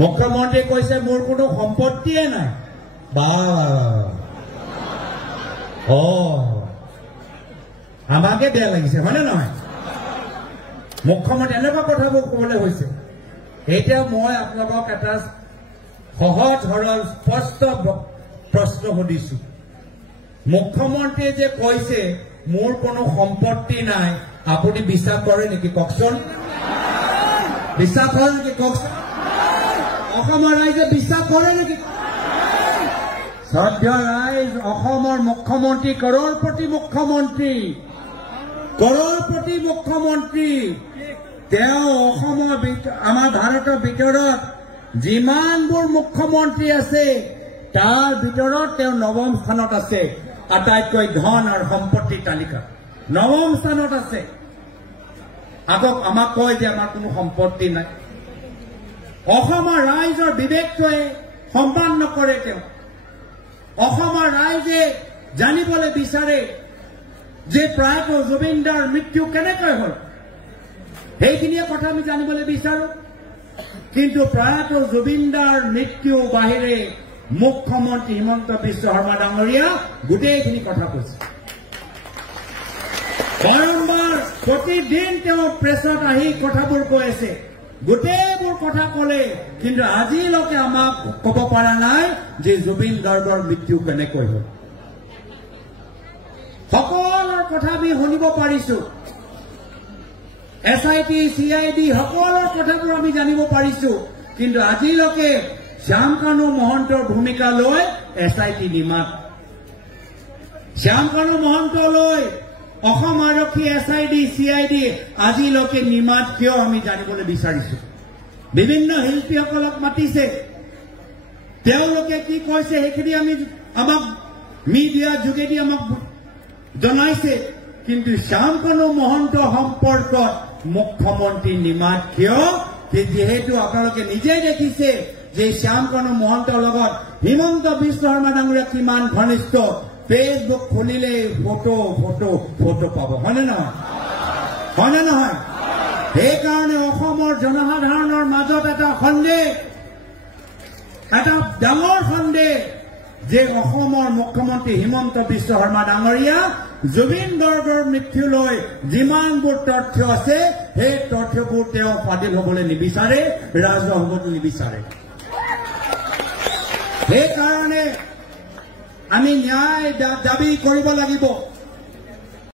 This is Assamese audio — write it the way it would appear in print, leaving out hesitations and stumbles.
মুখ্যমন্ত্ৰী কৈছে মোৰ কোনো সম্পত্তিয়ে নাই আমাকে বেয়া লাগিছে হয়নে নহয় মুখ্যমন্ত্ৰী এনেকুৱা কথাবোৰ ক'বলৈ হৈছে এতিয়া মই আপোনালোকক এটা সহজ সৰল স্পষ্ট প্ৰশ্ন সুধিছো মুখ্যমন্ত্ৰীয়ে যে কৈছে মোৰ কোনো সম্পত্তি নাই আপুনি বিশ্বাস কৰে নেকি কওকচোন বিশ্বাস কৰে নেকি কওকচোন অসমৰ ৰাইজে বিশ্বাস কৰে নেকি শ্ৰদ্ধেয় ৰাইজ অসমৰ মুখ্যমন্ত্ৰী কৰোড়পতি মুখ্যমন্ত্ৰী তেওঁ অসমৰ আমাৰ ভাৰতৰ ভিতৰত যিমানবোৰ মুখ্যমন্ত্ৰী আছে তাৰ ভিতৰত তেওঁ নৱম স্থানত আছে আটাইতকৈ ধন আৰু সম্পত্তিৰ তালিকা নৱম স্থানত আছে আগক আমাক কয় যে আমাৰ কোনো সম্পত্তি নাই অসমৰ ৰাইজৰ বিবেকটোৱে সন্মান নকৰে তেওঁ অসমৰ ৰাইজে জানিবলৈ বিচাৰে যে প্ৰয়াত জুবিনদাৰ মৃত্যু কেনেকৈ হ'ল সেইখিনিয়ে কথা আমি জানিবলৈ বিচাৰো কিন্তু প্ৰয়াত জুবিনদাৰ মৃত্যু বাহিৰে মুখ্যমন্ত্ৰী হিমন্ত বিশ্ব শৰ্মা ডাঙৰীয়া গোটেইখিনি কথা কৈছে বাৰম্বাৰ প্ৰতিদিন তেওঁ প্ৰেছত আহি কথাবোৰ কৈ আছে গোটেইবোৰ কথা ক'লে কিন্তু আজিলৈকে আমাক ক'ব পৰা নাই যে জুবিন গাৰ্গৰ মৃত্যু কেনেকৈ হ'ল সকলৰ কথা আমি শুনিব পাৰিছো SIT CID সকলৰ কথাবোৰ আমি জানিব পাৰিছো কিন্তু আজিলৈকে শ্যামকানু মহন্তৰ ভূমিকা লৈ SIT নিমাত শ্যামকানু মহন্ত লৈ অসম আৰক্ষী SID CID আজিলৈকে নিমাত কিয় আমি জানিবলৈ বিচাৰিছো বিভিন্ন শিল্পীসকলক মাতিছে তেওঁলোকে কি কৈছে সেইখিনি আমি আমাক মিডিয়া যোগেদি আমাক জনাইছে কিন্তু শ্যামকানু মহন্ত সম্পৰ্কত মুখ্যমন্ত্ৰী নিমাত কিয় যেহেতু আপোনালোকে নিজেই দেখিছে যে শ্যামকানু মহন্তৰ লগত হিমন্ত বিশ্ব শৰ্মা ডাঙৰীয়া কিমান ঘনিষ্ঠ ফেচবুক খুলিলে ফটো পাব হয়নে নহয় সেইকাৰণে অসমৰ জনসাধাৰণৰ মাজত এটা সন্দেহ এটা ডাঙৰ সন্দেহ যে অসমৰ মুখ্যমন্ত্ৰী হিমন্ত বিশ্ব শৰ্মা ডাঙৰীয়া জুবিন গাৰ্গৰ মৃত্যুলৈ যিমানবোৰ তথ্য আছে সেই তথ্যবোৰ তেওঁ ফাদিল হ'বলৈ নিবিচাৰে ৰাজহুৱা হ'বলৈ নিবিচাৰে সেইকাৰণে আমি ন্যায় দাবী কৰিব লাগিব